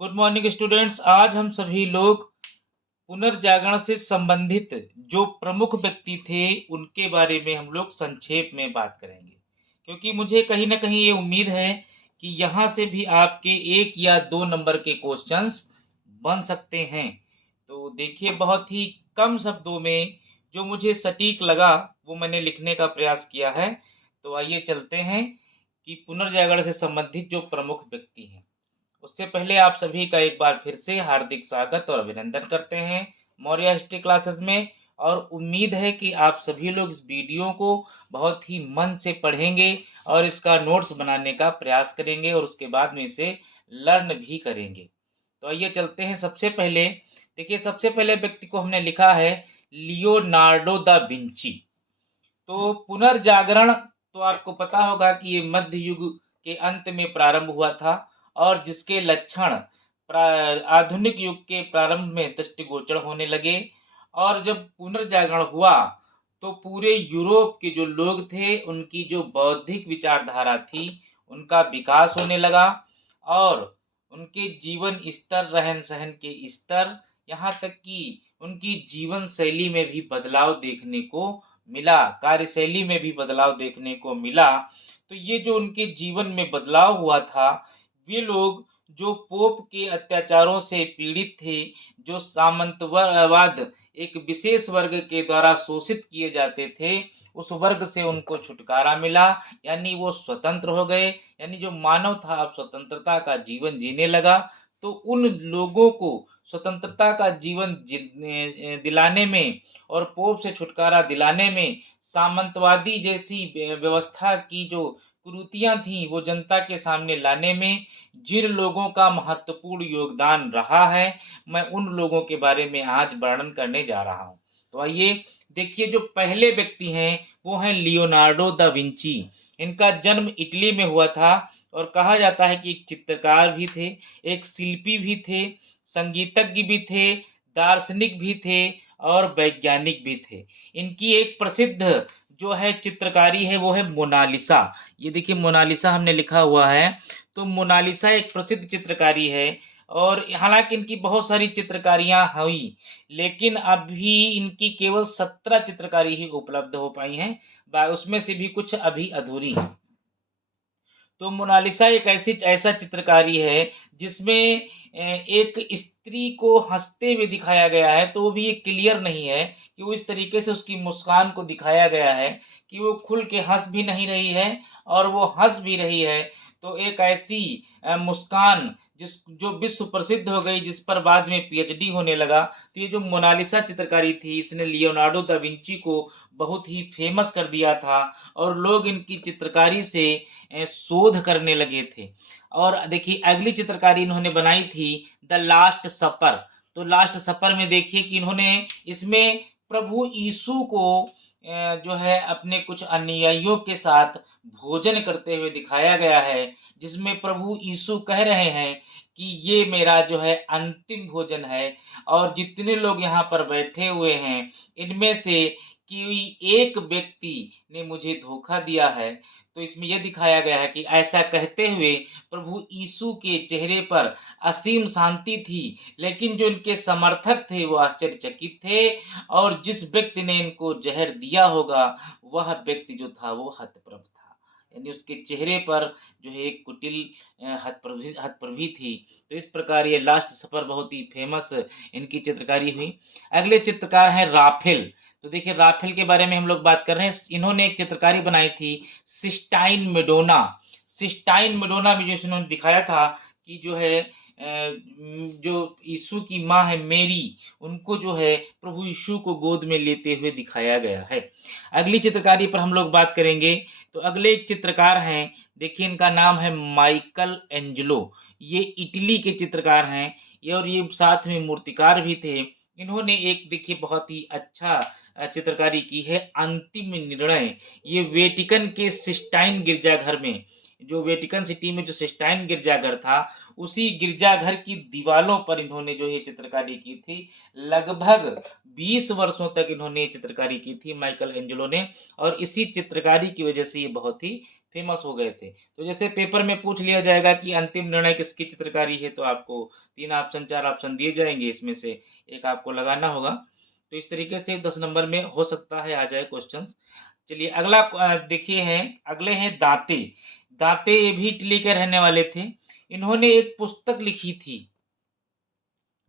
Good morning students. आज हम सभी लोग पुनर्जागरण से संबंधित जो प्रमुख व्यक्ति थे उनके बारे में हम लोग संक्षेप में बात करेंगे, क्योंकि मुझे कहीं ना कहीं ये उम्मीद है कि यहाँ से भी आपके 1 या 2 नंबर के क्वेश्चंस बन सकते हैं। तो देखिए, बहुत ही कम शब्दों में जो मुझे सटीक लगा वो मैंने लिखने का प्रयास किया है। तो आइए चलते हैं कि पुनर्जागरण से संबंधित जो प्रमुख व्यक्ति हैं। उससे पहले आप सभी का एक बार फिर से हार्दिक स्वागत और अभिनंदन करते हैं मौर्य हिस्ट्री क्लासेस में। और उम्मीद है कि आप सभी लोग इस वीडियो को बहुत ही मन से पढ़ेंगे और इसका नोट्स बनाने का प्रयास करेंगे और उसके बाद में इसे लर्न भी करेंगे। तो आइए चलते हैं। सबसे पहले देखिए, सबसे पहले व्यक्ति को हमने लिखा है लियोनार्डो दा विंची। तो पुनर्जागरण तो आपको पता होगा कि ये मध्य युग के अंत में प्रारंभ हुआ था और जिसके लक्षण आधुनिक युग के प्रारंभ में दृष्टिगोचर होने लगे। और जब पुनर्जागरण हुआ तो पूरे यूरोप के जो लोग थे उनकी जो बौद्धिक विचारधारा थी उनका विकास होने लगा और उनके जीवन स्तर, रहन सहन के स्तर, यहाँ तक कि उनकी जीवन शैली में भी बदलाव देखने को मिला, कार्यशैली में भी बदलाव देखने को मिला। तो ये जो उनके जीवन में बदलाव हुआ था, वे लोग जो पोप के अत्याचारों से पीड़ित थे, जो सामंतवाद एक विशेष वर्ग के द्वारा शोषित किए जाते थे, उस वर्ग से उनको छुटकारा मिला, यानी वो स्वतंत्र हो गए। यानी जो मानव था अब स्वतंत्रता का जीवन जीने लगा। तो उन लोगों को स्वतंत्रता का जीवन दिलाने में और पोप से छुटकारा दिलाने में सामंतवादी जैसी व्यवस्था की जो कुरीतियां थीं वो जनता के सामने लाने में जिन लोगों का महत्वपूर्ण योगदान रहा है, मैं उन लोगों के बारे में आज वर्णन करने जा रहा हूं। तो आइए देखिए, जो पहले व्यक्ति हैं वो हैं लियोनार्डो दा विंची। इनका जन्म इटली में हुआ था और कहा जाता है कि एक चित्रकार भी थे, एक शिल्पी भी थे, संगीतज्ञ भी थे, दार्शनिक भी थे और वैज्ञानिक भी थे। इनकी एक प्रसिद्ध जो है चित्रकारी है वो है मोनालिसा। ये देखिए, मोनालिसा हमने लिखा हुआ है। तो मोनालिसा एक प्रसिद्ध चित्रकारी है और हालांकि इनकी बहुत सारी चित्रकारियां हुई, लेकिन अभी इनकी केवल 17 चित्रकारी ही उपलब्ध हो पाई हैं, उसमें से भी कुछ अभी अधूरी हैं। तो मोनालिसा एक ऐसा चित्रकारी है जिसमें एक स्त्री को हंसते हुए दिखाया गया है। तो वो भी ये क्लियर नहीं है कि वो इस तरीके से उसकी मुस्कान को दिखाया गया है कि वो खुल के हंस भी नहीं रही है और वो हंस भी रही है। तो एक ऐसी मुस्कान जो विश्व प्रसिद्ध हो गई, जिस पर बाद में पीएचडी होने लगा। तो ये जो मोनालिसा चित्रकारी थी, इसने लियोनार्डो दा विंची को बहुत ही फेमस कर दिया था और लोग इनकी चित्रकारी से शोध करने लगे थे। और देखिए, अगली चित्रकारी इन्होंने बनाई थी द लास्ट सपर। तो लास्ट सपर में देखिए कि इन्होंने इसमें प्रभु यीशु को जो है अपने कुछ अनुयायियों के साथ भोजन करते हुए दिखाया गया है, जिसमें प्रभु यीशु कह रहे हैं कि ये मेरा जो है अंतिम भोजन है और जितने लोग यहाँ पर बैठे हुए हैं इनमें से कोई एक व्यक्ति ने मुझे धोखा दिया है। तो इसमें यह दिखाया गया है कि ऐसा कहते हुए प्रभु यीशु के चेहरे पर असीम शांति थी, लेकिन जो इनके समर्थक थे वो आश्चर्यचकित थे और जिस व्यक्ति ने इनको जहर दिया होगा वह व्यक्ति जो था वो हतप्रभ था। यानी उसके चेहरे पर जो है एक कुटिल हतप्रभी थी। तो इस प्रकार ये लास्ट सफर बहुत ही फेमस इनकी चित्रकारी हुई। अगले चित्रकार हैं राफेल। तो देखिए, राफेल के बारे में हम लोग बात कर रहे हैं। इन्होंने एक चित्रकारी बनाई थी सिस्टाइन मेडोना। सिस्टाइन मेडोना में जो इन्होंने दिखाया था कि जो है जो यीशु की माँ है मेरी, उनको जो है प्रभु यीशु को गोद में लेते हुए दिखाया गया है। अगली चित्रकारी पर हम लोग बात करेंगे। तो अगले एक चित्रकार हैं, देखिए इनका नाम है माइकल एंजेलो। ये इटली के चित्रकार हैं और ये साथ में मूर्तिकार भी थे। इन्होंने एक देखिए बहुत ही अच्छा चित्रकारी की है, अंतिम निर्णय। ये वेटिकन के सिस्टाइन गिरजाघर में जो वेटिकन सिटी में जो सिस्टाइन गिरजाघर था, उसी गिरजाघर की दीवालों पर इन्होंने जो ये चित्रकारी की थी। लगभग 20 वर्षों तक इन्होंने ये चित्रकारी की थी माइकल एंजेलो ने, और इसी चित्रकारी की वजह से ये बहुत ही फेमस हो गए थे। तो जैसे पेपर में पूछ लिया जाएगा कि अंतिम निर्णय किसकी चित्रकारी है, तो आपको 3 ऑप्शन 4 ऑप्शन दिए जाएँगे, इसमें से एक आपको लगाना होगा। तो इस तरीके से 10 नंबर में हो सकता है आ जाए क्वेश्चंस। चलिए अगला देखिए है, अगले हैं दांते। दांते ये भी इटली के रहने वाले थे। इन्होंने एक पुस्तक लिखी थी,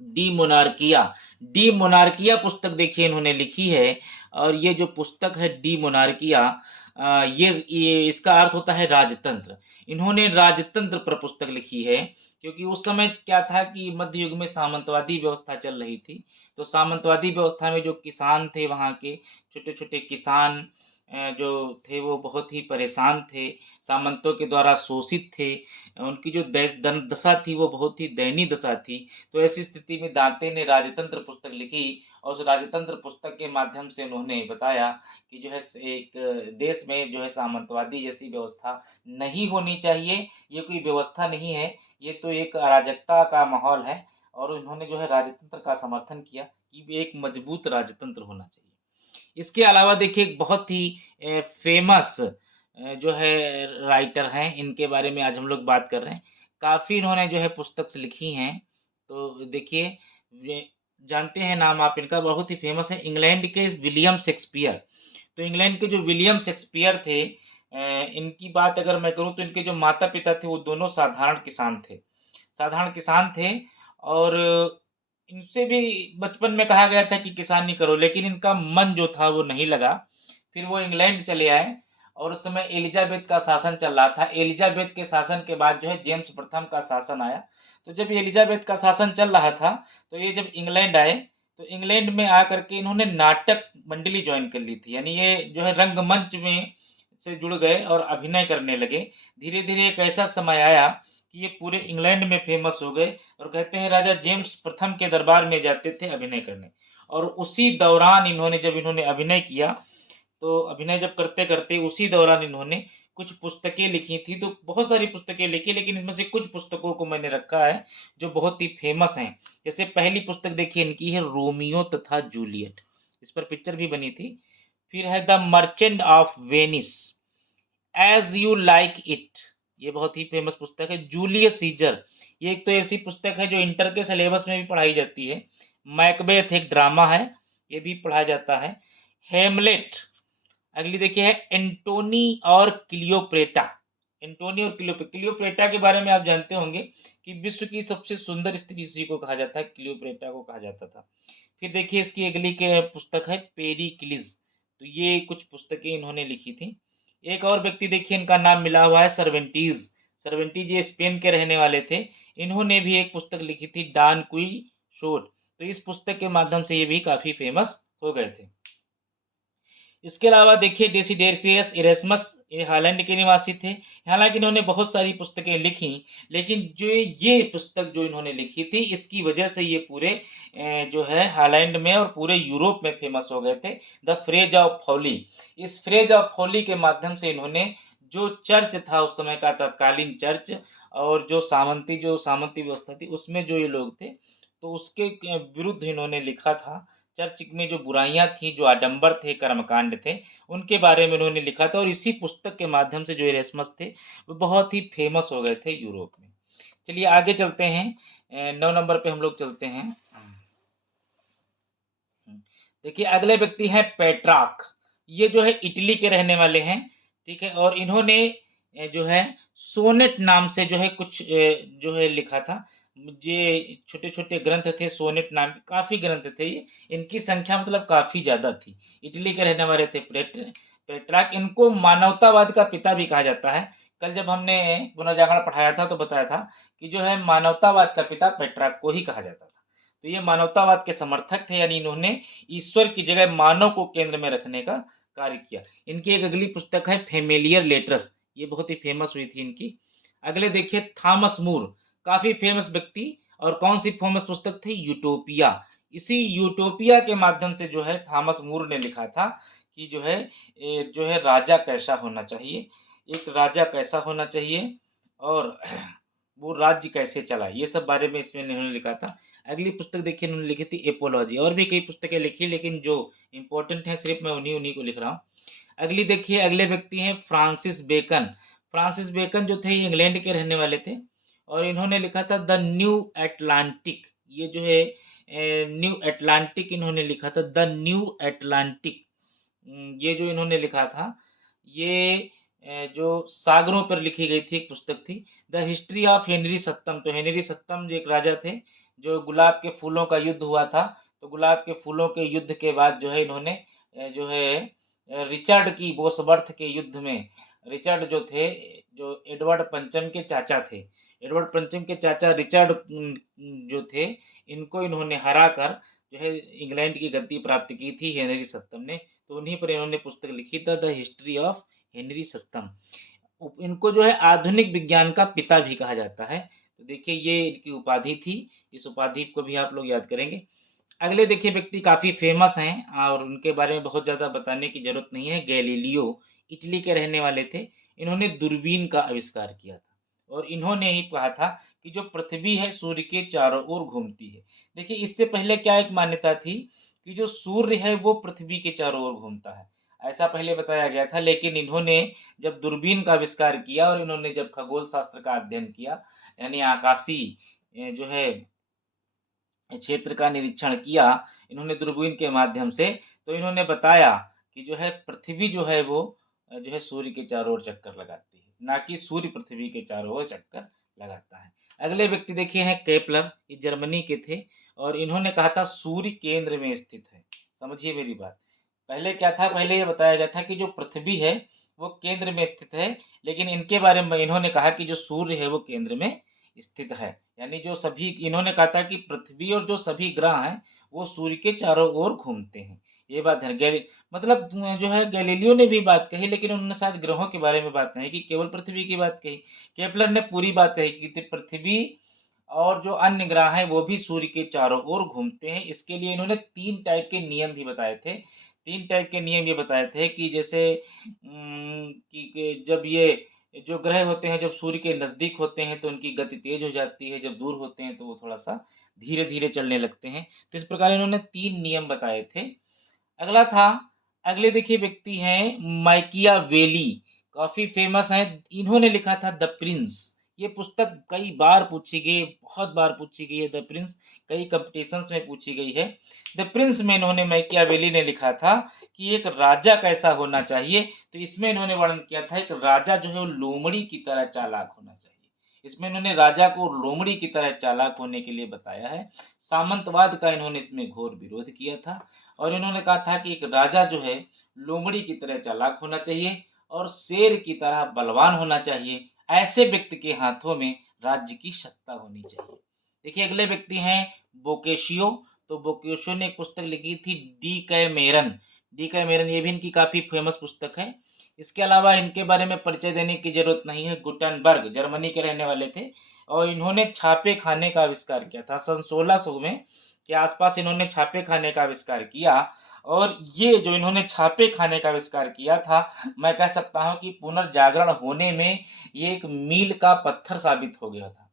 डी मोनार्किया। डी मोनार्किया पुस्तक देखिए इन्होंने लिखी है, और ये जो पुस्तक है डी मोनार्किया, ये इसका अर्थ होता है राजतंत्र। इन्होंने राजतंत्र पर पुस्तक लिखी है, क्योंकि उस समय क्या था कि मध्य युग में सामंतवादी व्यवस्था चल रही थी। तो सामंतवादी व्यवस्था में जो किसान थे, वहाँ के छोटे-छोटे किसान जो थे वो बहुत ही परेशान थे, सामंतों के द्वारा शोषित थे। उनकी जो देश दन दशा थी वो बहुत ही दयनीय दशा थी। तो ऐसी स्थिति में दांते ने राजतंत्र पुस्तक लिखी, और उस राजतंत्र पुस्तक के माध्यम से उन्होंने बताया कि जो है एक देश में जो है सामंतवादी जैसी व्यवस्था नहीं होनी चाहिए। ये कोई व्यवस्था नहीं है, ये तो एक अराजकता का माहौल है। और उन्होंने जो है राजतंत्र का समर्थन किया कि एक मजबूत राजतंत्र होना चाहिए। इसके अलावा देखिए एक बहुत ही फेमस जो है राइटर हैं, इनके बारे में आज हम लोग बात कर रहे हैं। काफ़ी इन्होंने जो है पुस्तक्स लिखी हैं। तो देखिए, वे जानते हैं नाम आप इनका, बहुत ही फेमस है, इंग्लैंड के विलियम शेक्सपियर। तो इंग्लैंड के जो विलियम शेक्सपियर थे, इनकी बात अगर मैं करूँ तो इनके जो माता-पिता थे वो दोनों साधारण किसान थे। साधारण किसान थे, और इनसे भी बचपन में कहा गया था कि किसानी करो, लेकिन इनका मन जो था वो नहीं लगा। फिर वो इंग्लैंड चले आए, और उस समय एलिज़ाबेथ का शासन चल रहा था। एलिज़ाबेथ के शासन के बाद जो है जेम्स प्रथम का शासन आया। तो जब एलिज़ाबेथ का शासन चल रहा था, तो ये जब इंग्लैंड आए, तो इंग्लैंड में आकर के इन्होंने नाटक मंडली जॉइन कर ली थी। यानी ये जो है रंगमंच में से जुड़ गए और अभिनय करने लगे। धीरे-धीरे एक ऐसा समय आया कि ये पूरे इंग्लैंड में फ़ेमस हो गए, और कहते हैं राजा जेम्स प्रथम के दरबार में जाते थे अभिनय करने। और उसी दौरान इन्होंने अभिनय किया, तो अभिनय जब करते-करते उसी दौरान इन्होंने कुछ पुस्तकें लिखी थी। तो बहुत सारी पुस्तकें लिखी, लेकिन इसमें से कुछ पुस्तकों को मैंने रखा है जो बहुत ही फ़ेमस हैं। जैसे पहली पुस्तक देखिए इनकी है रोमियो तथा जूलियट, इस पर पिक्चर भी बनी थी। फिर है the merchant of Venice, as you like it, ये बहुत ही फ़ेमस पुस्तक है। जूलियस सीज़र, ये एक तो ऐसी पुस्तक है जो इंटर के सिलेबस में भी पढ़ाई जाती है। मैकबेथ एक ड्रामा है, ये भी पढ़ाया जाता है। हेमलेट, अगली देखिए है एंटोनी और क्लियोपेट्रा। एंटोनी और क्लियोपेट्रा के बारे में आप जानते होंगे कि विश्व की सबसे सुंदर स्त्री इसी को कहा जाता है, क्लियोपेट्रा को कहा जाता था। फिर देखिए इसकी अगली के पुस्तक है पेरिक्लिस। तो ये कुछ पुस्तकें इन्होंने लिखी थी। एक और व्यक्ति देखिए इनका नाम मिला हुआ है सर्वेंटीज़। सर्वेंटीज़ ये स्पेन के रहने वाले थे। इन्होंने भी एक पुस्तक लिखी थी डॉन क्विक्सोट। तो इस पुस्तक के माध्यम से ये भी काफ़ी फेमस हो गए थे। इसके अलावा देखिए डेसिडेसियस इरेस्मस, ये हालैंड के निवासी थे। हालाँकि इन्होंने बहुत सारी पुस्तकें लिखी, लेकिन जो ये पुस्तक जो इन्होंने लिखी थी, इसकी वजह से ये पूरे जो है हालैंड में और पूरे यूरोप में फ़ेमस हो गए थे। द फ्रेज ऑफ फॉली, इस फ्रेज ऑफ फॉली के माध्यम से इन्होंने जो चर्च था उस समय का तत्कालीन चर्च, और जो सामंती व्यवस्था थी उसमें जो ये लोग थे, तो उसके विरुद्ध इन्होंने लिखा था। चर्च में जो बुराइयाँ थीं, जो आडंबर थे, कर्मकांड थे, उनके बारे में उन्होंने लिखा था, और इसी पुस्तक के माध्यम से जो इरेस्मस थे, वो बहुत ही फ़ेमस हो गए थे यूरोप में। चलिए आगे चलते हैं, 9 नंबर पे हम लोग चलते हैं। देखिए अगले व्यक्ति हैं पेट्रार्क। ये जो है इटली के रहने वाले हैं, ठीक है? और इन्होंने जो है सोनेट नाम से जो है कुछ जो है लिखा था। ये छोटे-छोटे ग्रंथ थे, सोनेट नाम के काफ़ी ग्रंथ थे ये। इनकी संख्या मतलब काफ़ी ज़्यादा थी। इटली के रहने वाले थे पेट्रार्क। इनको मानवतावाद का पिता भी कहा जाता है। कल जब हमने पुनर्जागरण पढ़ाया था तो बताया था कि जो है मानवतावाद का पिता पेट्रार्क को ही कहा जाता था। तो ये मानवतावाद के समर्थक थे, यानी इन्होंने ईश्वर की जगह मानव को केंद्र में रखने का कार्य किया। इनकी एक अगली पुस्तक है फेमिलियर लेटर्स, ये बहुत ही फेमस हुई थी इनकी। अगले देखिए थॉमस मूर, काफ़ी फेमस व्यक्ति, और कौन सी फेमस पुस्तक थी? यूटोपिया। इसी यूटोपिया के माध्यम से जो है थॉमस मूर ने लिखा था कि जो है राजा कैसा होना चाहिए। एक राजा कैसा होना चाहिए और वो राज्य कैसे चला, ये सब बारे में इसमें इन्होंने लिखा था। अगली पुस्तक देखिए इन्होंने लिखी थी एपोलॉजी, और भी कई पुस्तकें लिखी लेकिन जो इम्पोर्टेंट हैं सिर्फ मैं उन्हीं उन्हीं को लिख रहा हूँ। अगली देखिए, अगले व्यक्ति हैं फ्रांसिस बेकन। फ्रांसिस बेकन जो थे ये इंग्लैंड के रहने वाले थे और इन्होंने लिखा था द न्यू एटलांटिक। ये जो है न्यू एटलांटिक इन्होंने लिखा था, द न्यू एटलांटिक। ये जो इन्होंने लिखा था ये जो सागरों पर लिखी गई थी एक पुस्तक थी, द हिस्ट्री ऑफ हेनरी सत्तम। तो हेनरी सत्तम जो एक राजा थे, जो गुलाब के फूलों का युद्ध हुआ था, तो गुलाब के फूलों के युद्ध के बाद जो है इन्होंने जो है रिचर्ड की बोसवर्थ के युद्ध में, रिचर्ड जो थे, जो एडवर्ड पंचम के चाचा थे, एडवर्ड पंचम के चाचा रिचर्ड जो थे, इनको इन्होंने हरा कर जो है इंग्लैंड की गद्दी प्राप्त की थी हेनरी सत्तम ने। तो उन्हीं पर इन्होंने पुस्तक लिखी था, द हिस्ट्री ऑफ हेनरी सत्तम। इनको जो है आधुनिक विज्ञान का पिता भी कहा जाता है। तो देखिए ये इनकी उपाधि थी, इस उपाधि को भी आप लोग याद करेंगे। अगले देखिए व्यक्ति काफ़ी फेमस हैं और उनके बारे में बहुत ज़्यादा बताने की ज़रूरत नहीं है, गैलीलियो, इटली के रहने वाले थे। इन्होंने दूरबीन का आविष्कार किया था और इन्होंने ही कहा था कि जो पृथ्वी है सूर्य के चारों ओर घूमती है। देखिए इससे पहले क्या एक मान्यता थी कि जो सूर्य है वो पृथ्वी के चारों ओर घूमता है, ऐसा पहले बताया गया था। लेकिन इन्होंने जब दूरबीन का आविष्कार किया और इन्होंने जब खगोल शास्त्र का अध्ययन किया, यानी आकाशीय जो है क्षेत्र का निरीक्षण किया इन्होंने दूरबीन के माध्यम से, तो इन्होंने बताया कि जो है पृथ्वी जो है वो जो है सूर्य के चारों ओर चक्कर लगाती है, ना कि सूर्य पृथ्वी के चारों ओर चक्कर लगाता है। अगले व्यक्ति देखिए हैं केपलर, ये जर्मनी के थे और इन्होंने कहा था सूर्य केंद्र में स्थित है। समझिए मेरी बात, पहले क्या था, पहले ये बताया गया था कि जो पृथ्वी है वो केंद्र में स्थित है, लेकिन इनके बारे में इन्होंने कहा कि जो सूर्य है वो केंद्र में स्थित है। यानी जो सभी, इन्होंने कहा था कि पृथ्वी और जो सभी ग्रह हैं वो सूर्य के चारों ओर घूमते हैं। ये बात है मतलब जो है गैलीलियो ने भी बात कही, लेकिन उन्होंने शायद ग्रहों के बारे में बात नहीं की, केवल पृथ्वी की बात कही। केपलर ने पूरी बात कही कि पृथ्वी और जो अन्य ग्रह हैं वो भी सूर्य के चारों ओर घूमते हैं। इसके लिए इन्होंने 3 टाइप के नियम भी बताए थे। 3 टाइप के नियम ये बताए थे कि जैसे कि जब ये जो ग्रह होते हैं जब सूर्य के नज़दीक होते हैं तो उनकी गति तेज हो जाती है, जब दूर होते हैं तो वो थोड़ा-सा धीरे-धीरे चलने लगते हैं। तो इस प्रकार इन्होंने 3 नियम बताए थे। अगला था, अगले देखिए व्यक्ति हैं माइकियावेली, काफ़ी फ़ेमस हैं। इन्होंने लिखा था द प्रिंस। ये पुस्तक कई बार पूछी गई है, बहुत बार पूछी गई है द प्रिंस, कई कॉम्पिटिशन्स में पूछी गई है। द प्रिंस में इन्होंने माइकियावेली ने लिखा था कि एक राजा कैसा होना चाहिए, तो इसमें इन्होंने वर्णन किया था एक राजा जो है वो लोमड़ी की तरह चालाक होना चाहिए। इसमें इन्होंने राजा को लोमड़ी की तरह चालाक होने के लिए बताया है। सामंतवाद का इन्होंने इसमें घोर विरोध किया था और इन्होंने कहा था कि एक राजा जो है लोमड़ी की तरह चालाक होना चाहिए और शेर की तरह बलवान होना चाहिए। ऐसे व्यक्ति के हाथों में राज्य की सत्ता होनी चाहिए। देखिए अगले व्यक्ति हैं बोकेशियो। तो बोकेशियो ने एक पुस्तक लिखी थी डी कैमेरन। डी कैमेरन ये भी इनकी काफ़ी फेमस पुस्तक है। इसके अलावा इनके बारे में परिचय देने की जरूरत नहीं है। गुटेनबर्ग जर्मनी के रहने वाले थे और इन्होंने छापे खाने का आविष्कार किया था। सन 1600 में के आसपास इन्होंने छापे खाने का आविष्कार किया और ये जो इन्होंने छापे खाने का आविष्कार किया था, मैं कह सकता हूँ कि पुनर्जागरण होने में ये एक मील का पत्थर साबित हो गया था।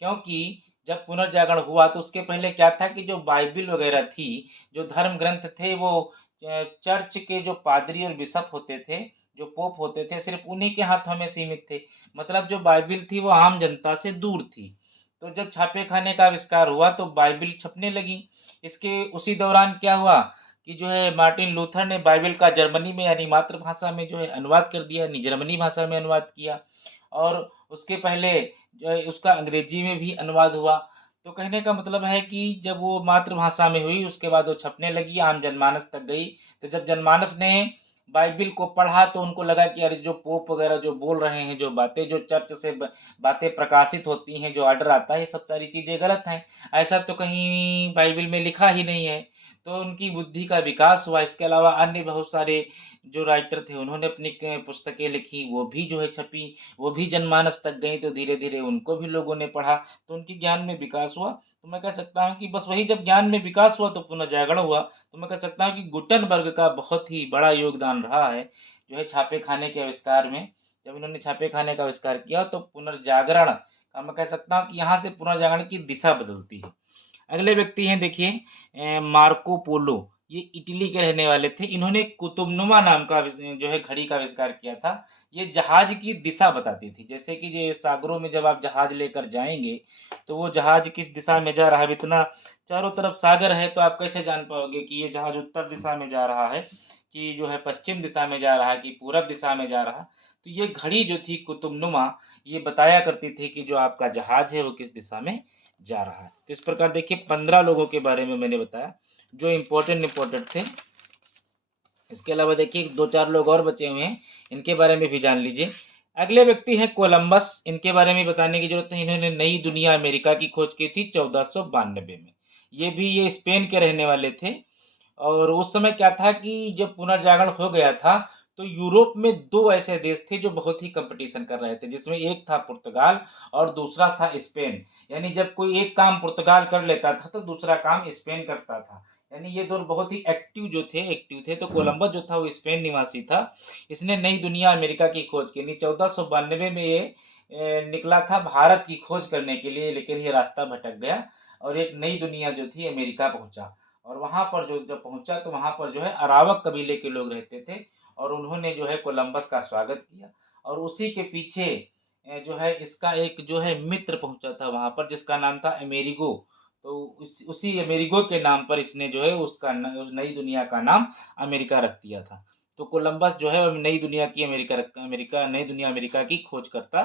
क्योंकि जब पुनर्जागरण हुआ तो उसके पहले क्या था कि जो बाइबिल वगैरह थी, जो धर्म ग्रंथ थे, वो चर्च के जो पादरी और बिशप होते थे, जो पोप होते थे, सिर्फ उन्हीं के हाथों में सीमित थे। मतलब जो बाइबिल थी वो आम जनता से दूर थी। तो जब छापे खाने का आविष्कार हुआ तो बाइबिल छपने लगी। इसके उसी दौरान क्या हुआ कि जो है मार्टिन लूथर ने बाइबिल का जर्मनी में यानी मातृभाषा में जो है अनुवाद कर दिया, यानी जर्मनी भाषा में अनुवाद किया और उसके पहले जो है उसका अंग्रेजी में भी अनुवाद हुआ। तो कहने का मतलब है कि जब वो मातृभाषा में हुई उसके बाद वो छपने लगी, आम जनमानस तक गई। तो जब जनमानस ने बाइबिल को पढ़ा तो उनको लगा कि अरे जो पोप वगैरह जो बोल रहे हैं, जो बातें जो चर्च से बातें प्रकाशित होती हैं, जो ऑर्डर आता है, ये सब सारी चीज़ें गलत हैं। ऐसा तो कहीं बाइबिल में लिखा ही नहीं है। तो उनकी बुद्धि का विकास हुआ। इसके अलावा अन्य बहुत सारे जो राइटर थे उन्होंने अपनी पुस्तकें लिखी, वो भी जो है छपी, वो भी जनमानस तक गई। तो धीरे धीरे उनको भी लोगों ने पढ़ा तो उनकी ज्ञान में विकास हुआ। तो मैं कह सकता हूँ कि बस वही, जब ज्ञान में विकास हुआ तो पुनर्जागरण हुआ। तो मैं कह सकता हूँ कि गुटनबर्ग का बहुत ही बड़ा योगदान रहा है जो है छापे खाने के आविष्कार में। जब इन्होंने छापे खाने का आविष्कार किया तो पुनर्जागरण का मैं कह सकता हूँ कि यहाँ से पुनर्जागरण की दिशा बदलती है। अगले व्यक्ति हैं देखिए मार्को पोलो, ये इटली के रहने वाले थे। इन्होंने कुतुबनुमा नाम का जो है घड़ी का आविष्कार किया था। ये जहाज की दिशा बताती थी, जैसे कि ये सागरों में जब आप जहाज लेकर जाएंगे तो वो जहाज किस दिशा में जा रहा है। अब इतना चारों तरफ सागर है तो आप कैसे जान पाओगे कि ये जहाज उत्तर दिशा में जा रहा है कि जो है पश्चिम दिशा में जा रहा है कि पूरब दिशा में जा रहा। तो ये घड़ी जो थी कुतुबनुमा, ये बताया करती थी कि जो आपका जहाज है वो किस दिशा में जा रहा है। तो इस प्रकार देखिए 15 लोगों के बारे में मैंने बताया जो इम्पोर्टेंट थे। इसके अलावा देखिए 2-4 लोग और बचे हुए हैं, इनके बारे में भी जान लीजिए। अगले व्यक्ति हैं कोलंबस, इनके बारे में बताने की जरूरत है। इन्होंने नई दुनिया अमेरिका की खोज की थी 1492 में। ये स्पेन के रहने वाले थे। और उस समय क्या था कि जब पुनर्जागरण हो गया था तो यूरोप में 2 ऐसे देश थे जो बहुत ही कंपटीशन कर रहे थे, जिसमें एक था पुर्तगाल और दूसरा था स्पेन। यानी जब कोई एक काम पुर्तगाल कर लेता था तो दूसरा काम स्पेन करता था। यानी ये दोनों बहुत ही एक्टिव थे। तो कोलंबस जो था वो स्पेन निवासी था। इसने नई दुनिया अमेरिका की खोज की। 1492 में ये निकला था भारत की खोज करने के लिए, लेकिन ये रास्ता भटक गया और एक नई दुनिया जो थी अमेरिका पहुंचा। और वहाँ पर जो जब पहुंचा तो वहाँ पर जो है अरावक कबीले के लोग रहते थे और उन्होंने जो है कोलंबस का स्वागत किया। और उसी के पीछे जो है इसका एक जो है मित्र पहुंचा था वहाँ पर, जिसका नाम था अमेरिगो। तो उसी अमेरिगो के नाम पर इसने जो है उस नई दुनिया का नाम अमेरिका रख दिया था। तो कोलंबस जो है नई दुनिया की नई दुनिया अमेरिका की खोजकर्ता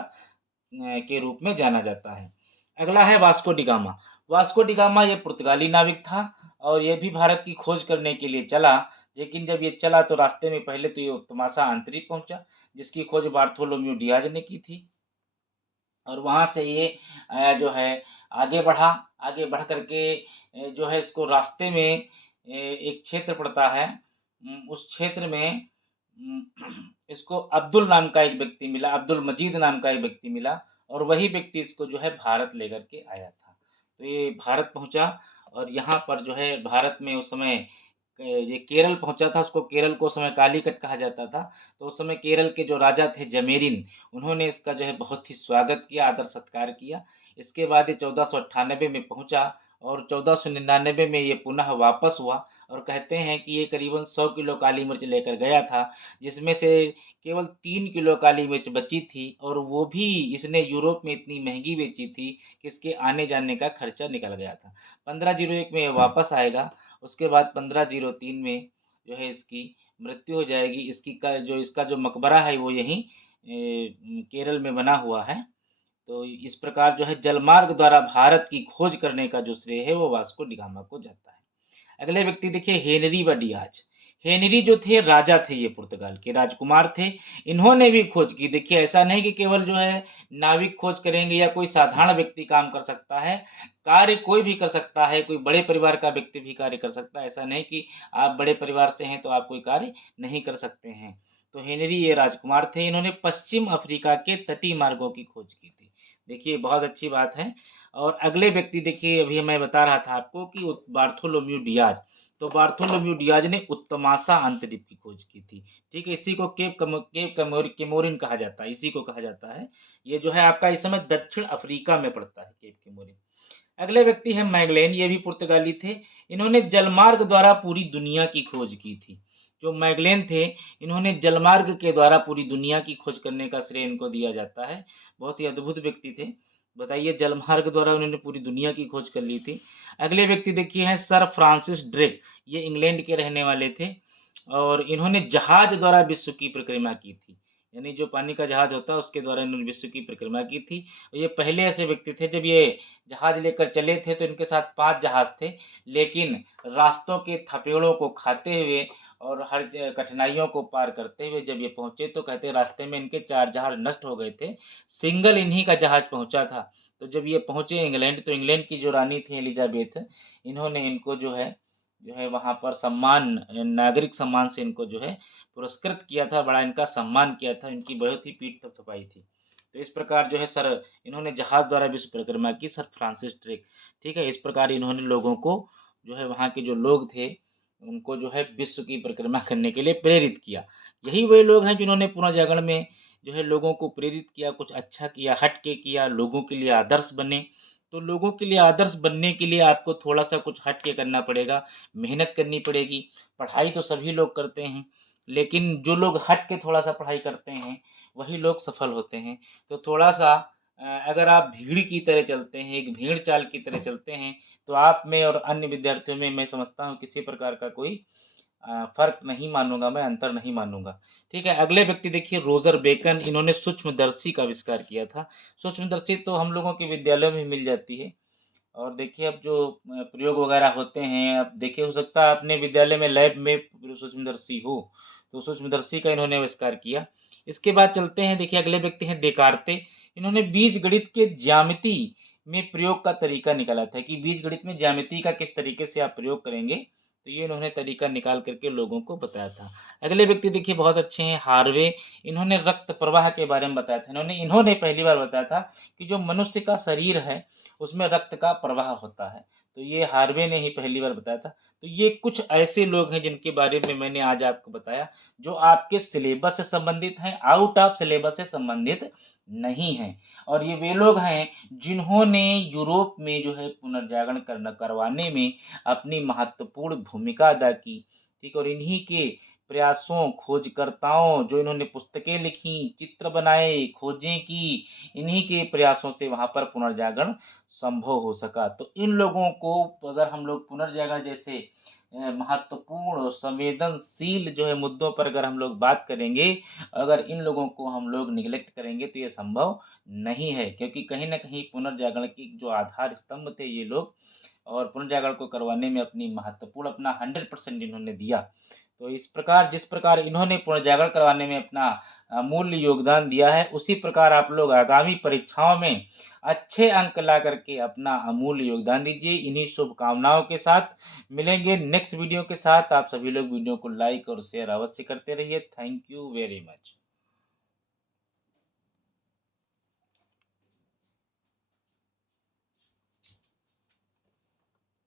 के रूप में जाना जाता है। अगला है वास्को डिगामा। वास्को डिगामा ये पुर्तगाली नाविक था और ये भी भारत की खोज करने के लिए चला। लेकिन जब ये चला तो रास्ते में पहले तो ये तमाशा अंतरिक्ष पहुंचा, जिसकी खोज बार्थोलोम्यू डियाज ने की थी। और वहाँ से ये जो है आगे बढ़ करके जो है इसको रास्ते में एक क्षेत्र पड़ता है। उस क्षेत्र में इसको अब्दुल नाम का एक व्यक्ति मिला, अब्दुल मजीद नाम का एक व्यक्ति मिला और वही व्यक्ति इसको जो है भारत लेकर के आया था। तो ये भारत पहुंचा और यहाँ पर जो है भारत में उस समय ये केरल पहुंचा था। उसको केरल को उस समय कालीकट कहा जाता था। तो उस समय केरल के जो राजा थे जमेरिन, उन्होंने इसका जो है बहुत ही स्वागत किया, आदर सत्कार किया। इसके बाद ये 1498 में पहुंचा और 1499 में ये पुनः वापस हुआ। और कहते हैं कि ये करीबन 100 किलो काली मिर्च लेकर गया था, जिसमें से केवल 3 किलो काली मिर्च बची थी और वो भी इसने यूरोप में इतनी महंगी बेची थी कि इसके आने जाने का खर्चा निकल गया था। 1501 में ये वापस आएगा। उसके बाद 1503 में जो है इसकी मृत्यु हो जाएगी। इसका जो मकबरा है वो यहीं केरल में बना हुआ है। तो इस प्रकार जो है जलमार्ग द्वारा भारत की खोज करने का जो श्रेय है वो वास्को डिगामा को जाता है। अगले व्यक्ति देखिए हेनरी व डियाज। हेनरी जो थे राजा थे, ये पुर्तगाल के राजकुमार थे। इन्होंने भी खोज की। देखिए ऐसा नहीं कि केवल जो है नाविक खोज करेंगे या कोई साधारण व्यक्ति काम कर सकता है। कार्य कोई भी कर सकता है, कोई बड़े परिवार का व्यक्ति भी कार्य कर सकता है। ऐसा नहीं कि आप बड़े परिवार से हैं तो आप कोई कार्य नहीं कर सकते हैं। तो हेनरी ये राजकुमार थे। इन्होंने पश्चिम अफ्रीका के तटीय मार्गों की खोज की थी। देखिए बहुत अच्छी बात है। और अगले व्यक्ति देखिए अभी मैं बता रहा था आपको कि बार्थोलोम्यू डियाज। तो बार्थोलोम्यू डियाज ने उत्तमासा अंतरीप की खोज की थी। ठीक है, इसी को केमोरिन कहा जाता है, इसी को कहा जाता है। ये जो है आपका इस समय दक्षिण अफ्रीका में पड़ता है केप केमोरिन। अगले व्यक्ति है मैगलेन, ये भी पुर्तगाली थे। इन्होंने जलमार्ग द्वारा पूरी दुनिया की खोज की थी। जो मैगलेन थे इन्होंने जलमार्ग के द्वारा पूरी दुनिया की खोज करने का श्रेय इनको दिया जाता है। बहुत ही अद्भुत व्यक्ति थे। बताइए जलमार्ग द्वारा उन्होंने पूरी दुनिया की खोज कर ली थी। अगले व्यक्ति देखिए हैं सर फ्रांसिस ड्रेक। ये इंग्लैंड के रहने वाले थे और इन्होंने जहाज द्वारा विश्व की परिक्रमा की थी। यानी जो पानी का जहाज होता है उसके द्वारा इन्होंने विश्व की परिक्रमा की थी। ये पहले ऐसे व्यक्ति थे, जब ये जहाज लेकर चले थे तो इनके साथ 5 जहाज थे, लेकिन रास्तों के थपेड़ों को खाते हुए और हर कठिनाइयों को पार करते हुए जब ये पहुंचे तो कहते हैं रास्ते में इनके 4 जहाज नष्ट हो गए थे, सिंगल इन्हीं का जहाज पहुंचा था। तो जब ये पहुंचे इंग्लैंड तो इंग्लैंड की जो रानी थी एलिजाबेथ, इन्होंने इनको जो है वहाँ पर सम्मान, नागरिक सम्मान से इनको जो है पुरस्कृत किया था, बड़ा इनका सम्मान किया था, इनकी बहुत ही पीठ थपथपाई थी। तो इस प्रकार जो है सर इन्होंने जहाज द्वारा विश्व परिक्रमा की, सर फ्रांसिस ड्रेक। ठीक है, इस प्रकार इन्होंने लोगों को जो है वहाँ के जो लोग थे उनको जो है विश्व की परिक्रमा करने के लिए प्रेरित किया। यही वही लोग हैं जिन्होंने पुनर्जागरण में जो है लोगों को प्रेरित किया, कुछ अच्छा किया, हट के किया, लोगों के लिए आदर्श बने। तो लोगों के लिए आदर्श बनने के लिए आपको थोड़ा-सा कुछ हट के करना पड़ेगा, मेहनत करनी पड़ेगी। पढ़ाई तो सभी लोग करते हैं, लेकिन जो लोग हट के थोड़ा-सा पढ़ाई करते हैं, वही लोग सफल होते हैं। तो थोड़ा-सा अगर आप भीड़ की तरह चलते हैं, एक भेड़ चाल की तरह चलते हैं, तो आप में और अन्य विद्यार्थियों में मैं समझता हूँ किसी प्रकार का कोई फ़र्क नहीं मानूँगा मैं, अंतर नहीं मानूँगा। ठीक है, अगले व्यक्ति देखिए रोज़र बेकन, इन्होंने सूक्ष्मदर्शी का आविष्कार किया था। सूक्ष्मदर्शी तो हम लोगों के विद्यालयों में मिल जाती है। और देखिए अब जो प्रयोग वगैरह होते हैं, अब देखिए हो सकता है अपने विद्यालय में लैब में सूक्ष्मदर्शी हो, तो सूक्ष्मदर्शी का इन्होंने आविष्कार किया। इसके बाद चलते हैं, देखिए अगले व्यक्ति हैं देकार्ते। इन्होंने बीजगणित के ज्यामिति में प्रयोग का तरीका निकाला था कि बीजगणित में ज्यामिति का किस तरीके से आप प्रयोग करेंगे, तो ये इन्होंने तरीका निकाल करके लोगों को बताया था। अगले व्यक्ति देखिए बहुत अच्छे हैं हार्वे। इन्होंने रक्त प्रवाह के बारे में बताया था। इन्होंने पहली बार बताया था कि जो मनुष्य का शरीर है उसमें रक्त का प्रवाह होता है। तो ये हार्वे ने ही पहली बार बताया था। तो ये कुछ ऐसे लोग हैं जिनके बारे में मैंने आज आपको बताया, जो आपके सिलेबस से संबंधित हैं, आउट ऑफ सिलेबस से संबंधित नहीं हैं। और ये वे लोग हैं जिन्होंने यूरोप में जो है पुनर्जागरण करवाने में अपनी महत्वपूर्ण भूमिका अदा की। ठीक, और इन्हीं के प्रयासों, खोजकर्ताओं, जो इन्होंने पुस्तकें लिखी, चित्र बनाए, खोजें की, इन्हीं के प्रयासों से वहाँ पर पुनर्जागरण संभव हो सका। तो इन लोगों को अगर हम लोग पुनर्जागरण जैसे महत्वपूर्ण और संवेदनशील जो है मुद्दों पर अगर हम लोग बात करेंगे, अगर इन लोगों को हम लोग निग्लेक्ट करेंगे तो ये संभव नहीं है, क्योंकि कहीं न कहीं पुनर्जागरण की जो आधार स्तंभ थे ये लोग, और पुनर्जागरण को करवाने में अपनी महत्वपूर्ण अपना 100% इन्होंने दिया। तो इस प्रकार जिस प्रकार इन्होंने पुनर्जागरण करवाने में अपना अमूल्य योगदान दिया है, उसी प्रकार आप लोग आगामी परीक्षाओं में अच्छे अंक ला करके अपना अमूल्य योगदान दीजिए। इन्हीं शुभकामनाओं के साथ मिलेंगे नेक्स्ट वीडियो के साथ। आप सभी लोग वीडियो को लाइक और शेयर अवश्य करते रहिए। Thank you very much.